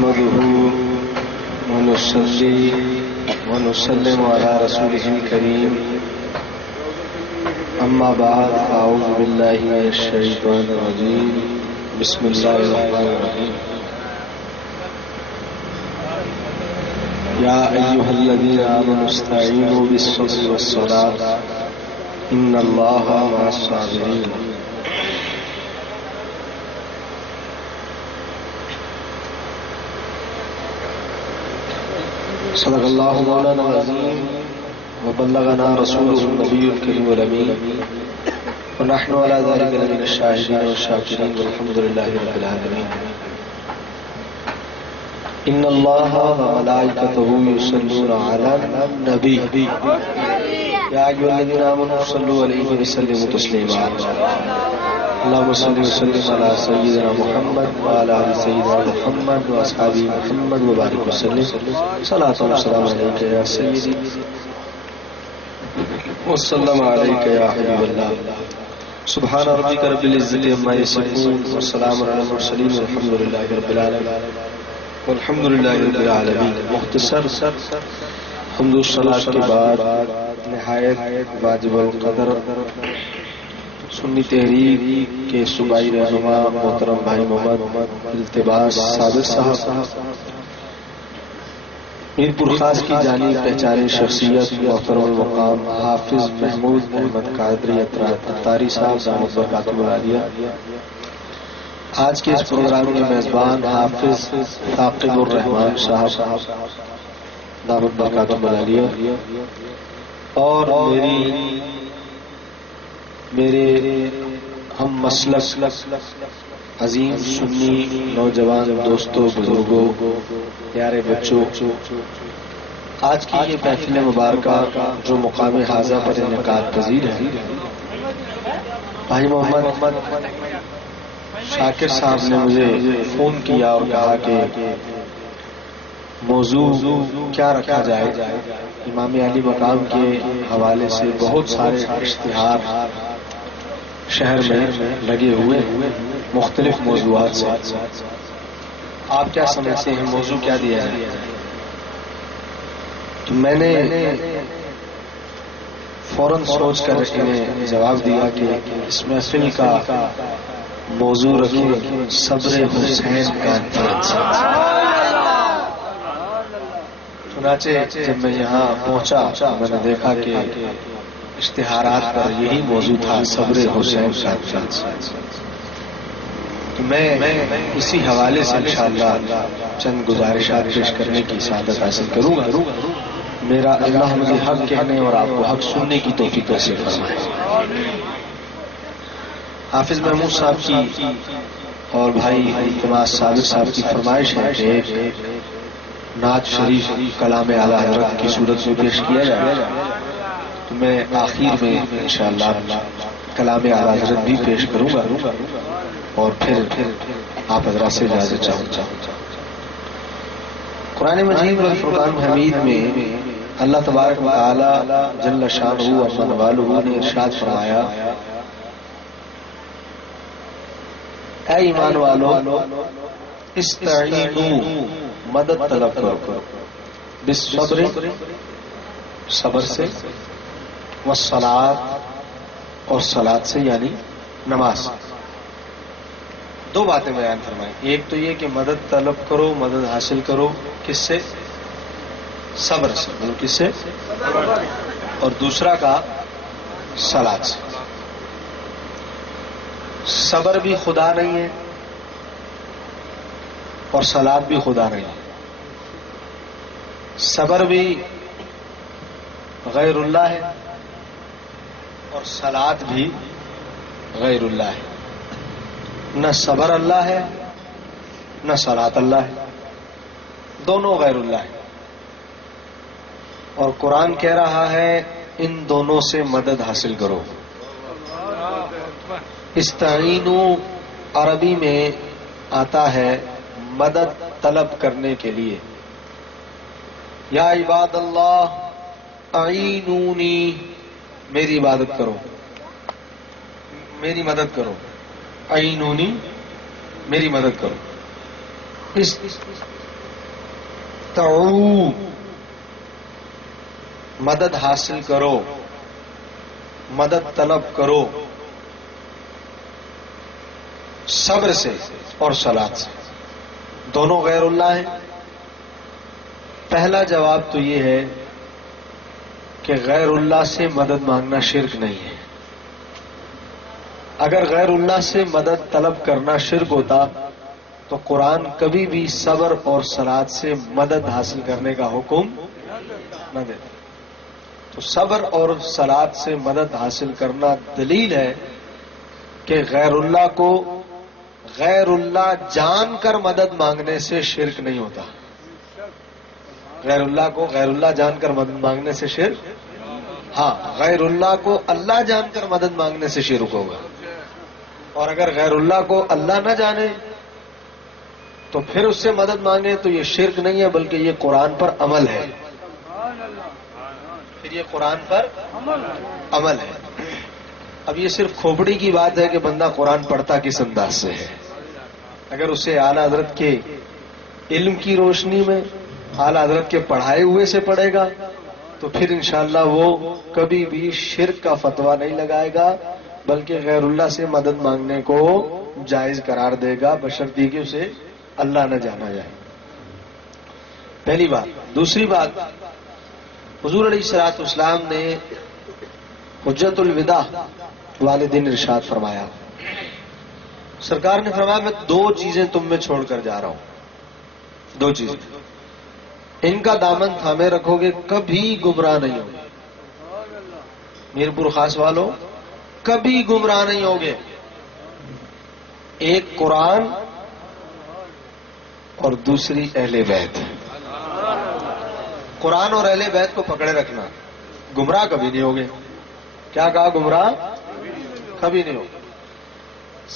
نحمده ونصلي ونسلم على رسوله الكريم أما بعد أعوذ بالله من الشيطان الرجيم بسم الله الرحمن الرحيم يا أيها الذين آمنوا استعينوا بالصبر والصلاة إن الله مع الصابرين صدق الله مولانا العظيم وبلغنا رسوله النبي الكريم الأمين ونحن على ذلك لمن الشاهدين والشاكرين والحمد لله رب العالمين إن الله وملائكته يصلون على النبي يا أيها الذين آمنوا صلوا عليه وسلموا تسليما اللهم صل وسلم على سيدنا محمد وعلى آل سيدنا محمد وأصحابه محمد وبارك وسلم صلاة وسلام عليك يا سيدي وسلم عليك يا حبيب الله سبحان ربك رب العزة عما يصفون والسلام على المرسلين والحمد لله رب العالمين والحمد لله رب العالمین. مختصر حمد و صلاۃ کے بعد نہایت واجب القدر سنی تحریک کے صوبائی رہنما محترم بھائی محمد التباس صادق صاحب میر پور خاص کی جانی پہچانے شخصیت محترم المقام حافظ محمود احمد قادری اتاری صاحب دامت برکاتہ العالیہ. آج کے اس پروگرام کے میزبان حافظ ثاقب الرحمان صاحب دامت برکاتہ العالیہ اور میرے ہم مسلک عظیم سنی نوجوان دوستوں بزرگوں پیارے بچوں، آج کی یہ محفل مبارکہ جو مقام حاضہ پر انعقاد پذیر ہے، بھائی محمد شاکر صاحب نے مجھے فون کیا اور کہا کہ موضوع کیا رکھا جائے. امام علی مقام کے حوالے سے بہت سارے اشتہار شہر میں لگے ہوئے مختلف موضوعات سے. آپ کیا سمجھتے ہیں موضوع کیا دیا ہے؟ تو میں نے فوراً سوچ کر انہیں جواب دیا کہ اس محفل کا موضوع رکھیں صبر حسین کانفرنس. چنانچہ جب میں یہاں پہنچا میں نے دیکھا کہ اشتہارات پر یہی موضوع تھا، صبر حسین کانفرنس. تو میں اسی حوالے سے انشاءاللہ چند گزارشات پیش کرنے کی سعادت حاصل کروں گا. میرا اللہ مجھے حق کہنے اور آپ کو حق سننے کی توفیق نصیب فرمائے. حافظ محمود صاحب کی اور بھائی التماس صادق صاحب کی فرمائش ہے کہ ایک نعت شریف کلام اعلی حضرت کی صورت میں پیش کیا جائے. تو میں آخر میں انشاءاللہ کلام اعلی حضرت بھی پیش کروں گا اور پھر آپ حضرات سے اجازت چاہوں گا. قرآن مجید والفرقان حمید میں اللہ تبارک و تعالی جل شانہ و عظم والہ نے ارشاد فرمایا، اے ایمان والو استعینوا مدد طلب کرو بالصبر صبر سے، والصلاۃ اور صلاۃ سے یعنی نماز. دو باتیں بیان فرمائیں. ایک تو یہ کہ مدد طلب کرو، مدد حاصل کرو کس سے؟ صبر سے. کس سے؟ اور دوسرا کا صلاۃ سے. صبر بھی خدا نہیں ہے اور صلاۃ بھی خدا نہیں ہے. صبر بھی غیر اللہ ہے اور صلاۃ بھی غیر اللہ ہے. نہ صبر اللہ ہے نہ صلاۃ اللہ ہے، دونوں غیر اللہ ہے. اور قرآن کہہ رہا ہے ان دونوں سے مدد حاصل کرو. استعینوا عربی میں آتا ہے مدد طلب کرنے کے لیے. یا عباد اللہ اعینونی، میری عبادت کرو، میری مدد کرو. اعینونی، میری مدد کرو. تعو، مدد حاصل کرو، مدد طلب کرو صبر سے اور صلات سے. دونوں غیر اللہ ہیں. پہلا جواب تو یہ ہے کہ غیر اللہ سے مدد مانگنا شرک نہیں ہے. اگر غیر اللہ سے مدد طلب کرنا شرک ہوتا تو قرآن کبھی بھی صبر اور صلات سے مدد حاصل کرنے کا حکم نہ دیتا. تو صبر اور صلات سے مدد حاصل کرنا دلیل ہے کہ غیر اللہ کو غیر اللہ جان کر مدد مانگنے سے شرک نہیں ہوتا. غیر اللہ کو غیر اللہ جان کر مدد مانگنے سے شرک، ہاں غیر اللہ کو اللہ جان کر مدد مانگنے سے شرک ہوگا. اور اگر غیر اللہ کو اللہ نہ جانے تو پھر اس سے مدد مانگے تو یہ شرک نہیں ہے بلکہ یہ قرآن پر عمل ہے. پھر یہ قرآن پر عمل ہے. اب یہ صرف کھوپڑی کی بات ہے کہ بندہ قرآن پڑھتا کس انداز سے ہے. اگر اسے اعلیٰ حضرت کے علم کی روشنی میں اعلیٰ حضرت کے پڑھائے ہوئے سے پڑھے گا تو پھر انشاءاللہ وہ کبھی بھی شرک کا فتویٰ نہیں لگائے گا بلکہ غیر اللہ سے مدد مانگنے کو جائز قرار دے گا بشرطیکہ کہ اسے اللہ نہ جانا جائے. پہلی بات. دوسری بات، حضور علیہ الصلوۃ والسلام نے حجت الوداع والے دن ارشاد فرمایا، سرکار نے فرمایا میں دو چیزیں تم میں چھوڑ کر جا رہا ہوں. دو چیزیں، ان کا دامن تھامے رکھو گے کبھی گمراہ نہیں ہوگے. میر پور خاص والوں کبھی گمراہ نہیں ہوگے. ایک قرآن اور دوسری اہل بیت. قرآن اور اہل بیت کو پکڑے رکھنا، گمراہ کبھی نہیں ہوگے. کیا کہا؟ گمراہ کبھی نہیں ہوگے.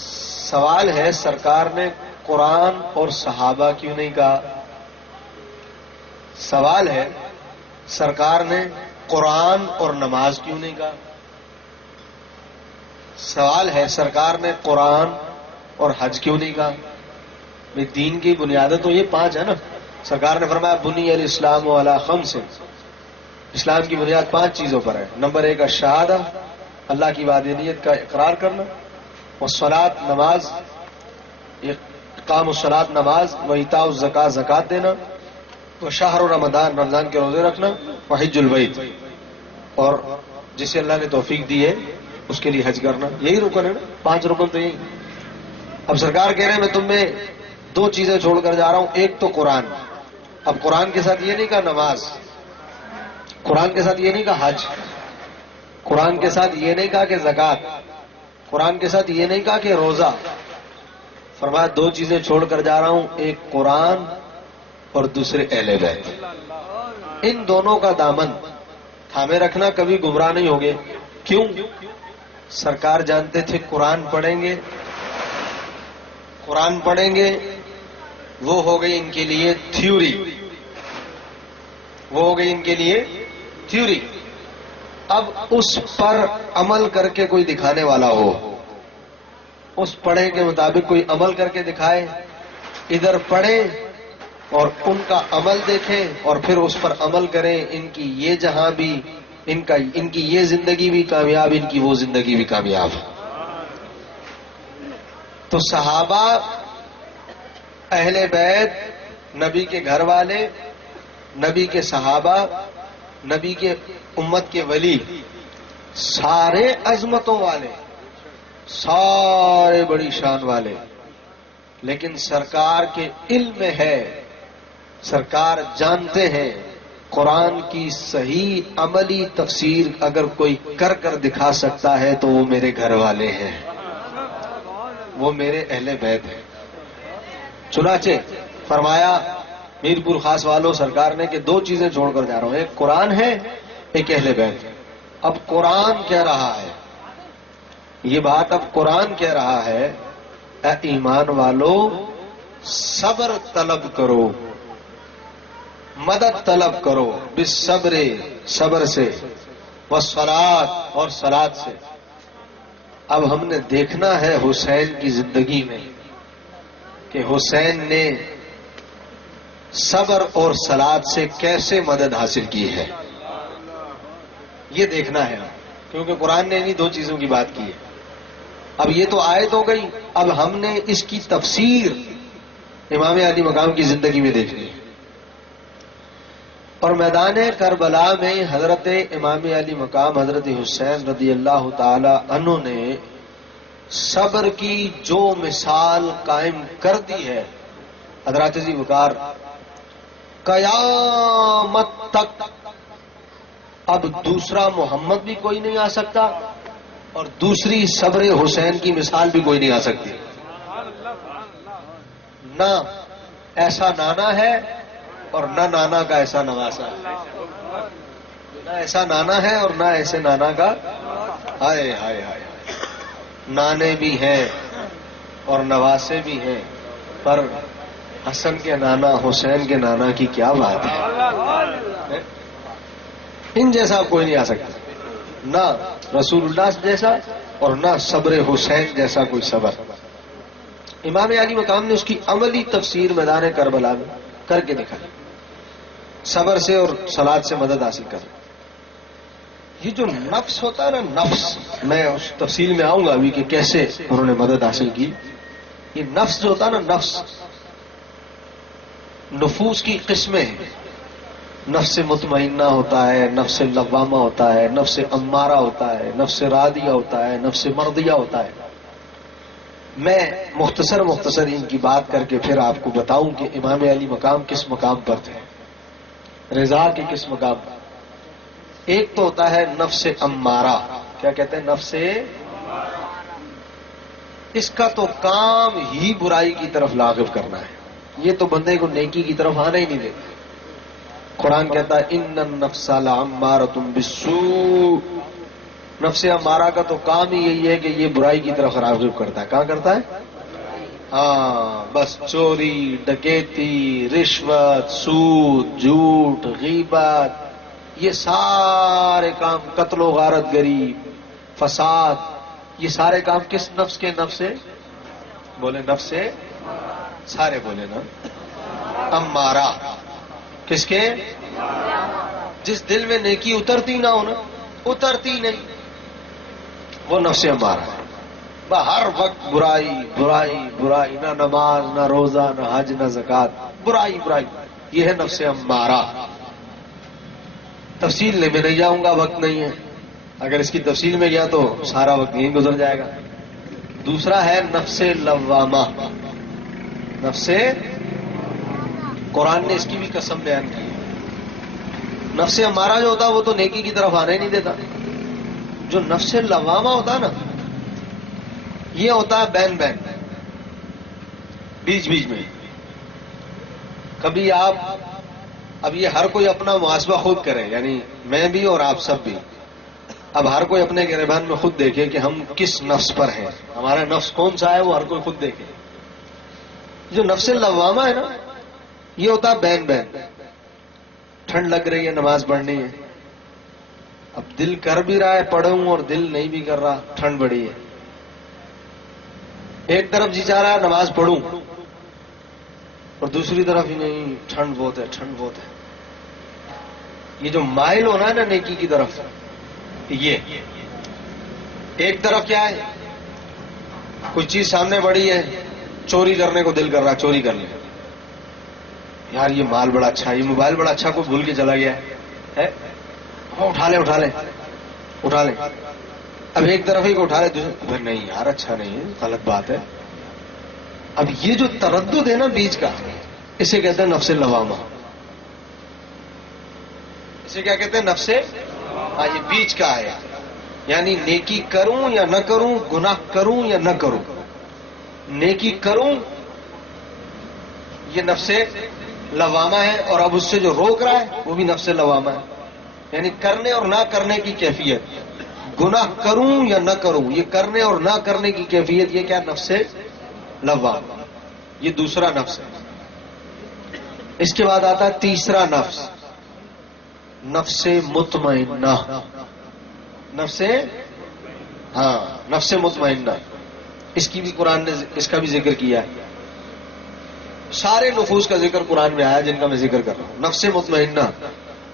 سوال ہے سرکار نے قرآن اور صحابہ کیوں نہیں کہا؟ سوال ہے سرکار نے قرآن اور نماز کیوں نہیں کہا؟ سوال ہے سرکار نے قرآن اور حج کیوں نہیں کہا؟ دین کی بنیادیں تو یہ 5 ہے نا. سرکار نے فرمایا بنی الاسلام علی 5، اسلام کی بنیاد 5 چیزوں پر ہے. نمبر 1 الشہادہ، اللہ کی وحدانیت کا اقرار کرنا، والصلاۃ نماز، اقام الصلاۃ نماز، وایتاء الزکاۃ زکات دینا، وشہر رمضان رمضان کے روزے رکھنا، وحج البیت، اور جسے اللہ نے توفیق دی ہے اس کے لیے حج کرنا. یہی رکن ہے نا، 5 رکن تو یہی. اب سرکار کہہ رہے ہیں میں تم میں 2 چیزیں چھوڑ کر جا رہا ہوں. ایک تو قرآن. اب قرآن کے ساتھ یہ نہیں کہا نماز، قرآن کے ساتھ یہ نہیں کہا حج، قرآن کے ساتھ یہ نہیں کہا کہ زکات، قرآن کے ساتھ یہ نہیں کہا کہ روزہ. فرمایا 2 چیزیں چھوڑ کر جا رہا ہوں، ایک قرآن اور دوسرے اہل بیت. ان دونوں کا دامن تھامے رکھنا، کبھی گمراہ نہیں ہوگے. کیوں؟ سرکار جانتے تھے قرآن پڑھیں گے، قرآن پڑھیں گے وہ ہو گئی ان کے لیے تھیوری، وہ ہو گئی ان کے لیے تھیوری. اب اس پر عمل کر کے کوئی دکھانے والا ہو، اس پڑھے کے مطابق کوئی عمل کر کے دکھائے، ادھر پڑھیں اور ان کا عمل دیکھیں اور پھر اس پر عمل کریں. ان کی یہ جہاں بھی ان کی یہ زندگی بھی کامیاب، ان کی وہ زندگی بھی کامیاب. تو صحابہ، اہل بیت، نبی کے گھر والے، نبی کے صحابہ، نبی کے امت کے ولی، سارے عظمتوں والے، سارے بڑی شان والے، لیکن سرکار کے علم میں ہے، سرکار جانتے ہیں قرآن کی صحیح عملی تفسیر اگر کوئی کر کر دکھا سکتا ہے تو وہ میرے گھر والے ہیں، وہ میرے اہل بیت ہیں. چنانچہ فرمایا میر پور خاص والوں سرکار نے کہ 2 چیزیں چھوڑ کر جا رہا ہوں، ایک قرآن ہے، ایک اہل بیت. اب قرآن کہہ رہا ہے، یہ بات اب قرآن کہہ رہا ہے، اے ایمان والو صبر طلب کرو، مدد طلب کرو، بالصبر، صبر سے، والصلاۃ، اور صلاۃ سے. اب ہم نے دیکھنا ہے حسین کی زندگی میں کہ حسین نے صبر اور صلات سے کیسے مدد حاصل کی ہے، یہ دیکھنا ہے، کیونکہ قرآن نے انہی دو چیزوں کی بات کی ہے۔ اب یہ تو آیت ہو گئی، اب ہم نے اس کی تفسیر امام علی مقام کی زندگی میں دیکھنی ہے۔ اور میدان کربلا میں حضرت امام علی مقام حضرت حسین رضی اللہ تعالی عنہ نے صبر کی جو مثال قائم کر دی ہے، حضرات جی وقار، قیامت تک اب دوسرا محمد بھی کوئی نہیں آ سکتا اور دوسری صبر حسین کی مثال بھی کوئی نہیں آ سکتی۔ نہ ایسا نانا ہے اور نہ نانا کا ایسا نواسا ہے، نہ ایسا نانا ہے اور نہ ایسے نانا کا، ہائے ہائے ہائے، نانے بھی ہیں اور نواسے بھی ہیں، پر حسن کے نانا حسین کے نانا کی کیا بات ہے، ان جیسا کوئی نہیں آ سکتا، نہ رسول اللہ جیسا اور نہ صبر حسین جیسا کوئی صبر۔ امام علی مقام نے اس کی عملی تفسیر میدان کربلا میں کر کے دکھائی، صبر سے اور صلات سے مدد حاصل کر۔ یہ جو نفس ہوتا ہے نا، نفس، میں اس تفصیل میں آؤں گا ابھی کہ کیسے انہوں نے مدد حاصل کی۔ یہ نفس جو ہوتا ہے نا، نفس نفوس کی قسمیں ہیں، نفس مطمئنہ ہوتا ہے، نفس لوامہ ہوتا ہے، نفس امارہ ہوتا ہے، نفس راضیہ ہوتا ہے، نفس مرضیہ ہوتا ہے۔ میں مختصر ان کی بات کر کے پھر آپ کو بتاؤں کہ امام علی مقام کس مقام پر تھے، رضا کے کس مقام پر۔ ایک تو ہوتا ہے نفس امارہ، کیا کہتے ہیں؟ نفس، اس کا تو کام ہی برائی کی طرف راغب کرنا ہے، یہ تو بندے کو نیکی کی طرف آنا ہی نہیں دیتا۔ قرآن کہتا ہے ان النفس لعمارۃ بالسوء، نفس امارہ کا تو کام ہی یہی ہے کہ یہ برائی کی طرف راغب کرتا ہے۔ کہاں کرتا ہے؟ ہاں، بس چوری، ڈکیتی، رشوت، سود، جھوٹ، غیبت، یہ سارے کام، قتل و غارت گری، فساد، یہ سارے کام کس نفس کے؟ نفس سے بولے، نفس سے سارے بولے نا، امارہ، کس کے؟ جس دل میں نیکی اترتی نہ ہو نا، اترتی نہیں، وہ نفس امارہ ہے۔ ہر وقت برائی برائی برائی، نہ نماز، نہ روزہ، نہ حج، نہ زکات، برائی برائی، یہ ہے نفس امارہ۔ تفصیل میں نہیں جاؤں گا، وقت نہیں ہے، اگر اس کی تفصیل میں گیا تو سارا وقت یہیں گزر جائے گا۔ دوسرا ہے نفس لوامہ، نفس، قرآن نے اس کی بھی قسم بیان کی۔ نفس امارہ جو ہوتا ہے وہ تو نیکی کی طرف آنے نہیں دیتا، جو نفس لوامہ ہوتا ہے نا، یہ ہوتا ہے بین بین، بیچ بیچ میں۔ کبھی آپ، اب یہ ہر کوئی اپنا محاسبہ خود کرے، یعنی میں بھی اور آپ سب بھی، اب ہر کوئی اپنے گریبان میں خود دیکھے کہ ہم کس نفس پر ہیں، ہمارا نفس کون سا ہے، وہ ہر کوئی خود دیکھے۔ جو نفس لوامہ ہے نا، یہ ہوتا ہے بین بین، ٹھنڈ لگ رہی ہے، نماز پڑھنی ہے، اب دل کر بھی رہا ہے پڑھوں اور دل نہیں بھی کر رہا، ٹھنڈ بڑی ہے، ایک طرف جی چاہ رہا ہے نماز پڑھوں اور دوسری طرف ہی نہیں، ٹھنڈ بہت ہے، ٹھنڈ بہت ہے۔ یہ جو مائل ہونا ہے نا نیکی کی طرف، یہ ایک طرف کیا ہے، کوئی چیز سامنے پڑی ہے، چوری کرنے کو دل کر رہا، چوری کر لے، یار یہ مال بڑا اچھا ہے، یہ موبائل بڑا اچھا، کوئی بھول کے چلا گیا ہے، اٹھا لے اٹھا لے اٹھا لے، اب ایک طرف ہی کو اٹھا لے، دوسرے نہیں یار اچھا نہیں ہے، غلط بات ہے۔ اب یہ جو تردد ہے نا بیچ کا، اسے کہتے ہیں نفس لوامہ، اسے کیا کہتے ہیں؟ نفس، ہاں، یہ بیچ کا ہے، یعنی نیکی کروں یا نہ کروں، گناہ کروں یا نہ کروں، نیکی کروں یہ نفس لوامہ ہے، اور اب اس سے جو روک رہا ہے وہ بھی نفس لوامہ ہے، یعنی کرنے اور نہ کرنے کی کیفیت، گناہ کروں یا نہ کروں، یہ کرنے اور نہ کرنے کی کیفیت، یہ کیا؟ نفس لوامہ، یہ دوسرا نفس ہے۔ اس کے بعد آتا ہے تیسرا نفس، نفس مطمئنہ، نفس، ہاں، نفس مطمئنہ، اس کی بھی قرآن نے اس کا بھی ذکر کیا ہے۔ سارے نفوس کا ذکر قرآن میں آیا جن کا میں ذکر کر رہا ہوں. نفس مطمئنہ.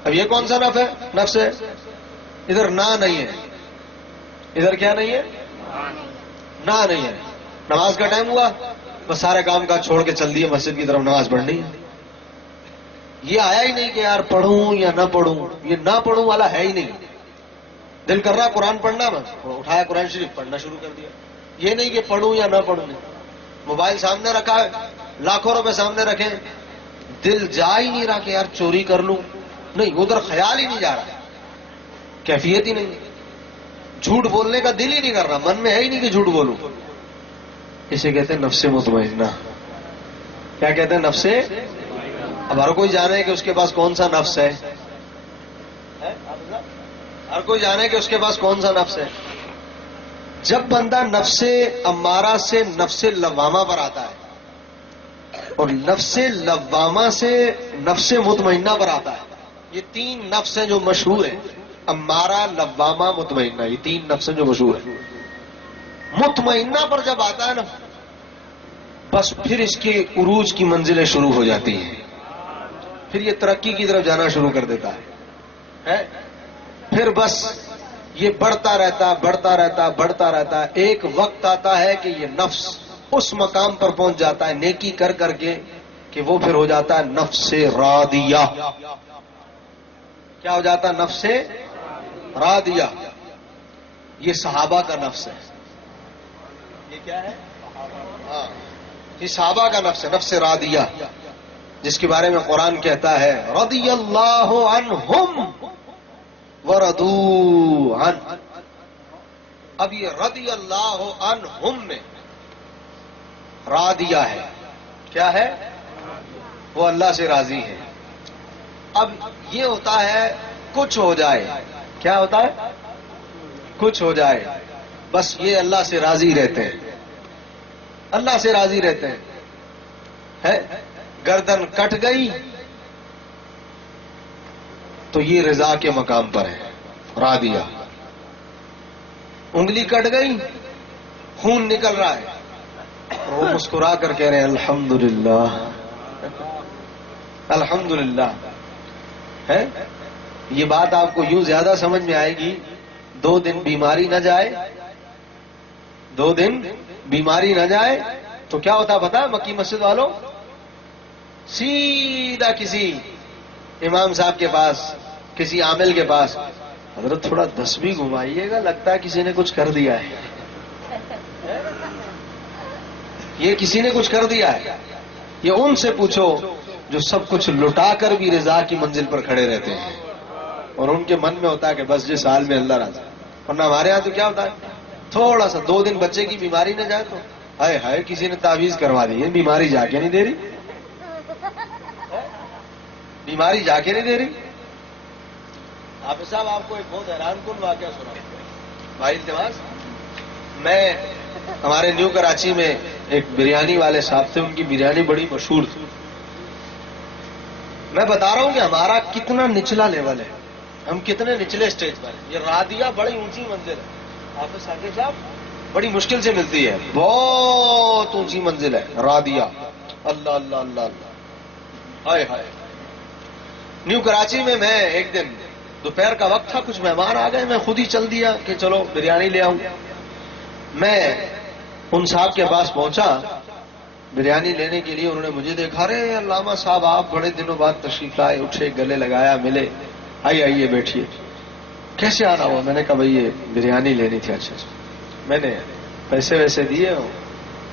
اب یہ کون سا نفس ہے؟ ادھر نہ نہیں ہے. ادھر کیا نہیں ہے؟ نہ نہیں ہے. نماز کا ٹائم ہوا بس سارے کام کا چھوڑ کے چل دیے مسجد کی طرف نماز پڑھنی ہے. یہ آیا ہی نہیں کہ یار پڑھوں یا نہ پڑھوں. یہ نہ پڑھوں والا ہے ہی نہیں. دل کر رہا قرآن پڑھنا میں اٹھایا قرآن شریف پڑھنا شروع کر دیا. یہ نہیں کہ پڑھوں یا نہ پڑھوں. موبائل سامنے رکھا ہے, لاکھوں روپے سامنے رکھے, دل جا ہی نہیں رہا کہ یار چوری کر لوں. نہیں, ادھر خیال ہی نہیں جا رہا, کیفیت ہی نہیں. جھوٹ بولنے کا دل ہی نہیں کر رہا, من میں ہے ہی نہیں کہ جھوٹ بولوں. اسے کہتے ہیں نفس مطمئنہ. کیا کہتے ہیں؟ نفس. اب ہر کوئی جانے کہ اس کے پاس کون سا نفس ہے. ہر کوئی جانے کہ اس کے پاس کون سا نفس ہے. جب بندہ نفس امارہ سے نفس لوامہ پر آتا ہے اور نفس لوامہ سے نفس مطمئنہ پر آتا ہے, یہ تین نفس ہیں جو مشہور ہیں. امارہ, لوامہ, مطمئنہ, یہ تین نفس ہیں جو مشہور ہیں. مطمئنہ پر جب آتا ہے نا, بس پھر اس کے عروج کی منزلیں شروع ہو جاتی ہیں. پھر یہ ترقی کی طرف جانا شروع کر دیتا ہے. پھر بس یہ بڑھتا رہتا بڑھتا رہتا بڑھتا رہتا. ایک وقت آتا ہے کہ یہ نفس اس مقام پر پہنچ جاتا ہے نیکی کر کر کے کہ وہ پھر ہو جاتا ہے نفس راضیہ. کیا ہو جاتا ہے؟ نفس راضیہ. یہ صحابہ کا نفس ہے. یہ کیا ہے؟ ہاں, یہ صحابہ کا نفس ہے, نفس راضیہ, جس کے بارے میں قرآن کہتا ہے رضی اللہ عنہم وردوا عنہ. اب یہ رضی اللہ عنہم میں راضیہ ہے. کیا ہے؟ وہ اللہ سے راضی ہے. اب یہ ہوتا ہے کچھ ہو جائے. کیا ہوتا ہے؟ کچھ ہو جائے, بس یہ اللہ سے راضی رہتے ہیں. اللہ سے راضی رہتے ہیں. گردن کٹ گئی تو یہ رضا کے مقام پر ہے, راضیہ. انگلی کٹ گئی, خون نکل رہا ہے, وہ مسکرا کر کہہ رہے ہیں الحمدللہ الحمدللہ. ہے یہ بات آپ کو یوں زیادہ سمجھ میں آئے گی, 2 دن بیماری نہ جائے, 2 دن بیماری نہ جائے تو کیا ہوتا پتا ہے مکی مسجد والوں؟ سیدھا کسی امام صاحب کے پاس, کسی عامل کے پاس, حضرت تھوڑا 10 بھی گھمائیے گا, لگتا ہے کسی نے کچھ کر دیا ہے. یہ کسی نے کچھ کر دیا ہے. یہ ان سے پوچھو جو سب کچھ لٹا کر بھی رضا کی منزل پر کھڑے رہتے ہیں اور ان کے من میں ہوتا ہے کہ بس جس حال میں اللہ راضی. ورنہ ہمارے یہاں تو کیا ہوتا ہے, تھوڑا سا 2 دن بچے کی بیماری نہ جائے تو ہائے ہائے کسی نے تعویذ کروا دی ہے, بیماری جا کے نہیں دے رہی, بیماری جا کے نہیں دے رہی. حافظ صاحب آپ کو ایک بہت حیران کن واقعہ سنا بھائی التماس. میں ہمارے نیو کراچی میں ایک بریانی والے صاحب تھے, ان کی بریانی بڑی مشہور تھی. میں بتا رہا ہوں کہ ہمارا کتنا نچلا لیول ہے, ہم کتنے نچلے اسٹیج پر ہیں. یہ راضیہ بڑی اونچی منزل ہے. حافظ ثاقب صاحب بڑی مشکل سے ملتی ہے, بہت اونچی منزل ہے راضیہ. اللہ اللہ اللہ اللہ, ہائے ہائے. نیو کراچی میں ایک دن دوپہر کا وقت تھا, کچھ مہمان آ گئے, میں خود ہی چل دیا کہ چلو بریانی لے آؤں. میں ان صاحب کے پاس پہنچا بریانی لینے کے لیے. انہوں نے مجھے دیکھا, رے علامہ صاحب آپ بڑے دنوں بعد تشریف لائے, اٹھے, گلے لگایا, ملے, آئیے بیٹھیے. کیسے آنا ہوا؟ میں نے کہا بھائی یہ بریانی لینی تھی. اچھا میں نے پیسے ویسے دیے,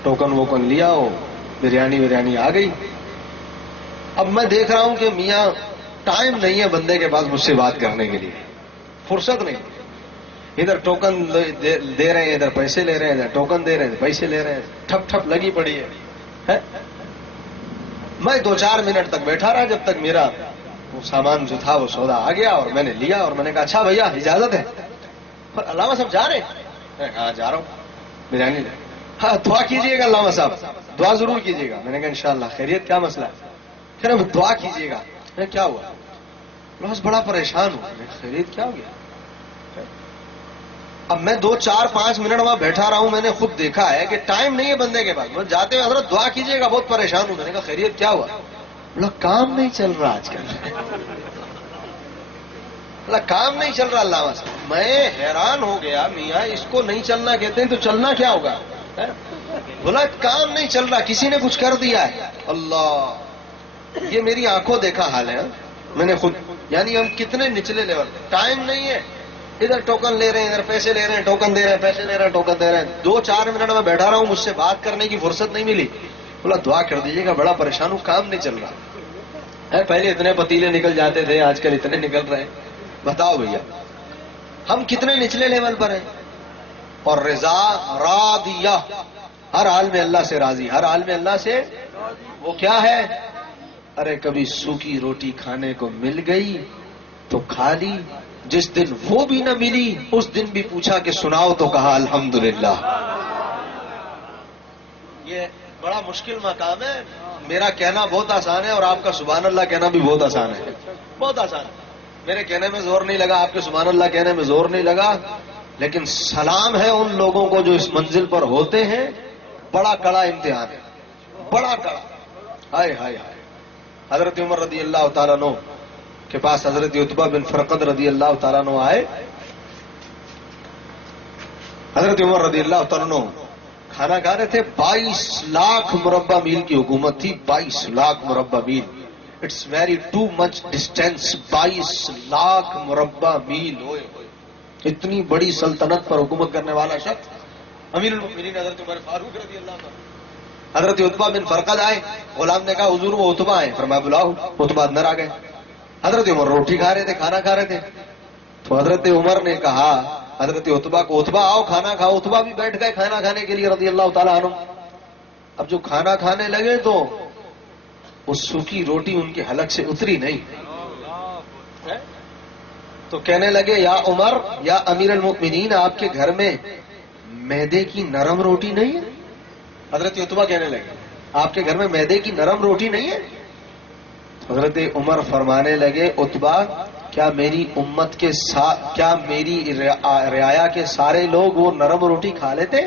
ٹوکن ووکن لیا, بریانی آ گئی. اب میں دیکھ رہا ہوں کہ میاں ٹائم نہیں ہے بندے کے پاس مجھ سے بات کرنے کے لیے, فرصت نہیں. ادھر ٹوکن دے رہے ہیں, ادھر پیسے لے رہے ہیں, ادھر ٹوکن دے رہے ہیں, پیسے لے رہے ہیں, ٹھپ ٹھپ لگی پڑی ہے. میں 2-4 منٹ تک بیٹھا رہا جب تک میرا وہ سامان جو تھا وہ سودا آ گیا اور میں نے لیا. اور میں نے کہا اچھا بھیا اجازت ہے؟ علامہ صاحب جا رہے ہیں؟ ہاں جا رہا ہوں, بریانی لے. ہاں دعا کیجیے گا علامہ صاحب, دعا ضرور کیجیے گا. میں نے کہا انشاءاللہ. خیریت؟ کیا مسئلہ ہے؟ پھر اب دعا کیجیے گا. کیا ہوا؟ بس بڑا پریشان ہوں. خیریت کیا ہو گیا؟ اب میں 2-4-5 منٹ وہاں بیٹھا رہا ہوں، میں نے خود دیکھا ہے کہ ٹائم نہیں ہے بندے کے پاس. میں جاتے ہوئے حضرت دعا کیجیے گا، بہت پریشان ہوں. میں نے کہا خیریت کیا ہوا؟ بولا کام نہیں چل رہا آج کل. بولا کام نہیں چل رہا علامہ صاحب. میں حیران ہو گیا، میاں اس کو نہیں چلنا کہتے ہیں تو چلنا کیا ہوگا؟ بولا کام نہیں چل رہا، کسی نے کچھ کر دیا ہے. اللہ، یہ میری آنکھوں دیکھا حال ہے. میں نے خود، یعنی ہم کتنے نچلے لیول. ٹائم نہیں ہے، ادھر ٹوکن لے رہے ہیں، ادھر پیسے لے رہے ہیں، ٹوکن دے رہے ہیں، پیسے لے رہے ہیں، ٹوکن دے رہے ہیں. 2-4 منٹ میں بیٹھا رہا ہوں، مجھ سے بات کرنے کی فرصت نہیں ملی. بولا دعا کر دیجیے گا، بڑا پریشان ہوں، کام نہیں چل رہا. پہلے اتنے پتیلے نکل جاتے تھے، آج کل اتنے نکل رہے ہیں. بتاؤ بھیا ہم کتنے نچلے لیول پر ہیں. اور رضا راضیہ، ہر حال میں اللہ سے راضی، ہر حال میں اللہ سے. وہ کیا ہے؟ ارے کبھی سوکھی روٹی کھانے کو مل گئی تو کھا لی، جس دن وہ بھی نہ ملی اس دن بھی پوچھا کہ سناؤ تو کہا الحمدللہ. یہ بڑا مشکل مقام ہے. میرا کہنا بہت آسان ہے اور آپ کا سبحان اللہ کہنا بھی بہت آسان ہے، بہت آسان ہے. میرے کہنے میں زور نہیں لگا، آپ کے سبحان اللہ کہنے میں زور نہیں لگا. لیکن سلام ہے ان لوگوں کو جو اس منزل پر ہوتے ہیں. بڑا کڑا امتحان ہے، بڑا کڑا. ہائے ہائے ہائے. حضرت عمر رضی اللہ تعالیٰ عنہ کے پاس حضرت عتبہ بن فرقد رضی اللہ تعالیٰ عنہ آئے. حضرت عمر رضی اللہ تعالیٰ عنہ کھانا کھا رہے تھے. 22 لاکھ مربع میل کی حکومت تھی. 22 لاکھ مربع میل، it's very too much distance. 22 lakh مربع میل. ہوئے اتنی بڑی سلطنت پر حکومت کرنے والا شخص امیر المؤمنین حضرت عمر فاروق رضی اللہ عنہ. حضرت عتبہ بن فرقد آئے. غلام نے کہا حضور وہ عتبہ آئے. فرمایا بلاؤ. عتبہ اندر آ گئے. حضرت عمر روٹی کھا رہے تھے، کھانا کھا رہے تھے. تو حضرت عمر نے کہا حضرت عتبہ کو، عتبہ آؤ کھانا کھاؤ. عتبہ بھی بیٹھ گئے کھانا کھانے کے لیے رضی اللہ تعالیٰ عنہ. اب جو کھانا کھانے لگے تو وہ سوکھی روٹی ان کے حلق سے اتری نہیں. تو کہنے لگے یا عمر، یا امیر المؤمنین، آپ کے گھر میں میدے کی نرم روٹی نہیں ہے؟ حضرت عتبہ کہنے لگے آپ کے گھر میں میدے کی نرم روٹی نہیں ہے؟ حضرت عمر فرمانے لگے عتبہ، کیا میری امت کے کیا میری رعایا کے سارے لوگ وہ نرم روٹی کھا لیتے،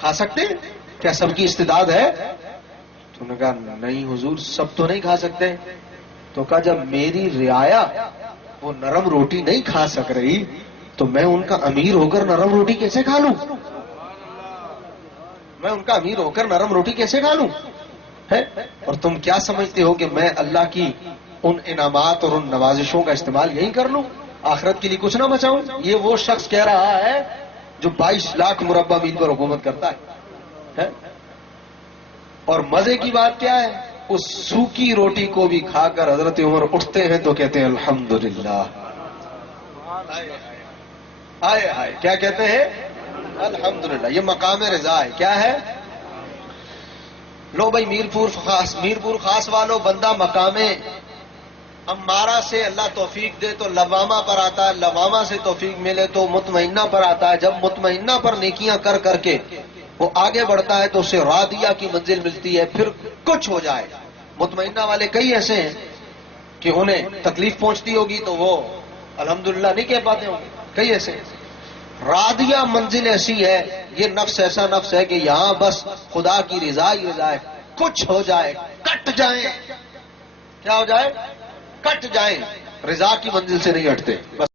کھا سکتے؟ کیا سب کی استعداد ہے؟ تو نے کہا نہیں حضور، سب تو نہیں کھا سکتے. تو کہا جب میری رعایا وہ نرم روٹی نہیں کھا سک رہی تو میں ان کا امیر ہو کر نرم روٹی کیسے کھا لوں؟ میں ان کا امیر ہو کر نرم روٹی کیسے کھا لوں؟ اور تم کیا سمجھتے ہو کہ میں اللہ کی ان انعامات اور ان نوازشوں کا استعمال یہی کر لوں، آخرت کے لیے کچھ نہ بچاؤں؟ یہ وہ شخص کہہ رہا ہے جو 22 لاکھ مربع میل پر حکومت کرتا ہے. اور مزے کی بات کیا ہے؟ اس سوکھی روٹی کو بھی کھا کر حضرت عمر اٹھتے ہیں تو کہتے ہیں الحمدللہ. آئے آئے کیا کہتے ہیں؟ الحمدللہ. یہ مقام رضا ہے. کیا ہے؟ لو بھائی میرپور خاص والو، بندہ مقام امارہ سے اللہ توفیق دے تو لوامہ پر آتا ہے، لوامہ سے توفیق ملے تو مطمئنہ پر آتا ہے. جب مطمئنہ پر نیکیاں کر کر کے وہ آگے بڑھتا ہے تو اسے راضیہ کی منزل ملتی ہے. پھر کچھ ہو جائے، مطمئنہ والے کئی ایسے ہیں کہ انہیں تکلیف پہنچتی ہوگی تو وہ الحمدللہ نہیں کہہ پاتے ہوں گے. کئی ایسے ہیں. راضیہ منزل ایسی ہے، یہ نفس ایسا نفس ہے کہ یہاں بس خدا کی رضا ہی رضا ہے. کچھ ہو جائے، کٹ جائیں. کیا ہو جائے؟ کٹ جائیں. رضا کی منزل سے نہیں ہٹتے. بس